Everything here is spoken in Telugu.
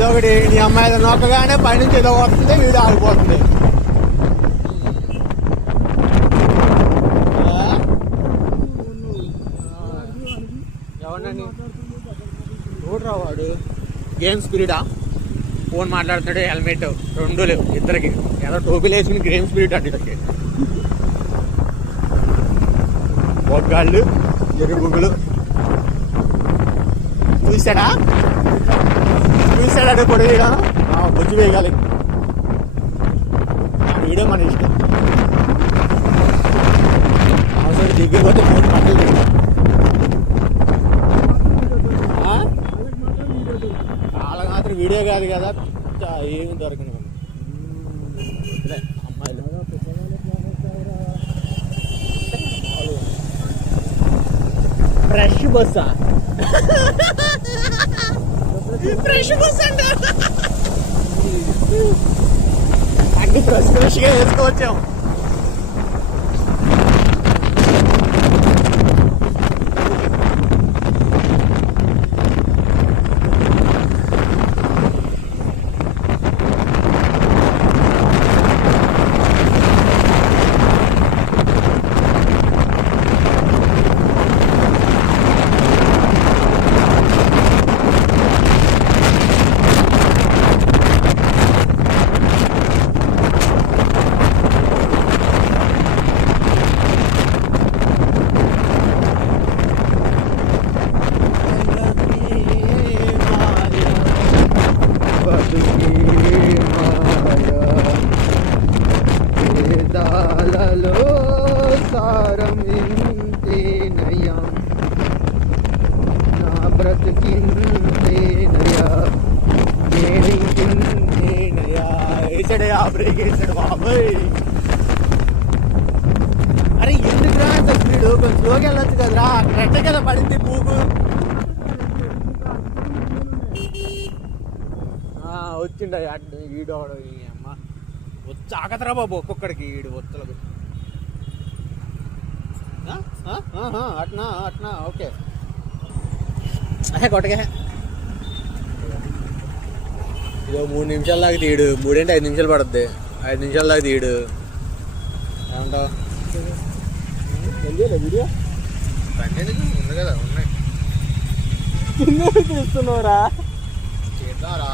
ఇదొకటి నీ అమ్మాయి నొక్కగానే పైనుంచి ఏదో వస్తుంది వీడియో ఆగిపోతుంది. ఎవరినని చూడరా వాడు గేమ్ స్పిరిటా? ఫోన్ మాట్లాడుతున్నాడు, హెల్మెట్ రెండు లేవు ఇద్దరికి, ఏదో టోపీలు వేసుకుని గేమ్ స్పిరిట్ అంటే ఇద్దరికి. బొగ్గాళ్ళు ఎరుగులు చూసాడా పొడిగా బొజ్జు వేయగాలి. వీడియో మన ఇష్టం. అవసరం దగ్గర పోతే ఫోన్ పట్టలేదు. వాళ్ళకి మాత్రం వీడియో కాదు కదా, ఏమి దొరకను అమ్మాయిలు. ఫ్రెష్ బస్సా? ఫ్రెష్ బస్ అంట. అన్ని ఫ్రెష్గా వేసుకోవచ్చాం. అరే ఎందుకు రా స్పీడ్? కొంచెం స్లోగా వెళ్ళొచ్చు కదరా, రెట్ట కదా పడింది పూకు. వచ్చిండ ఈడు అమ్మ వచ్చి ఆగతరా బాబు ఒక్కొక్కడికి ఈడు ఒత్తులకు. అట్నా అట్నా ఓకే కొట్టగా. ఇదో 3 నిమిషాల దాకా తీయడు, 3 5 నిమిషాలు పడుద్ది, 5 నిమిషాల దాకా తీయడు. ఏమంటావు? వీడియో ఉంది కదా, ఉన్నాయి తీస్తున్నావురా? చేద్దారా.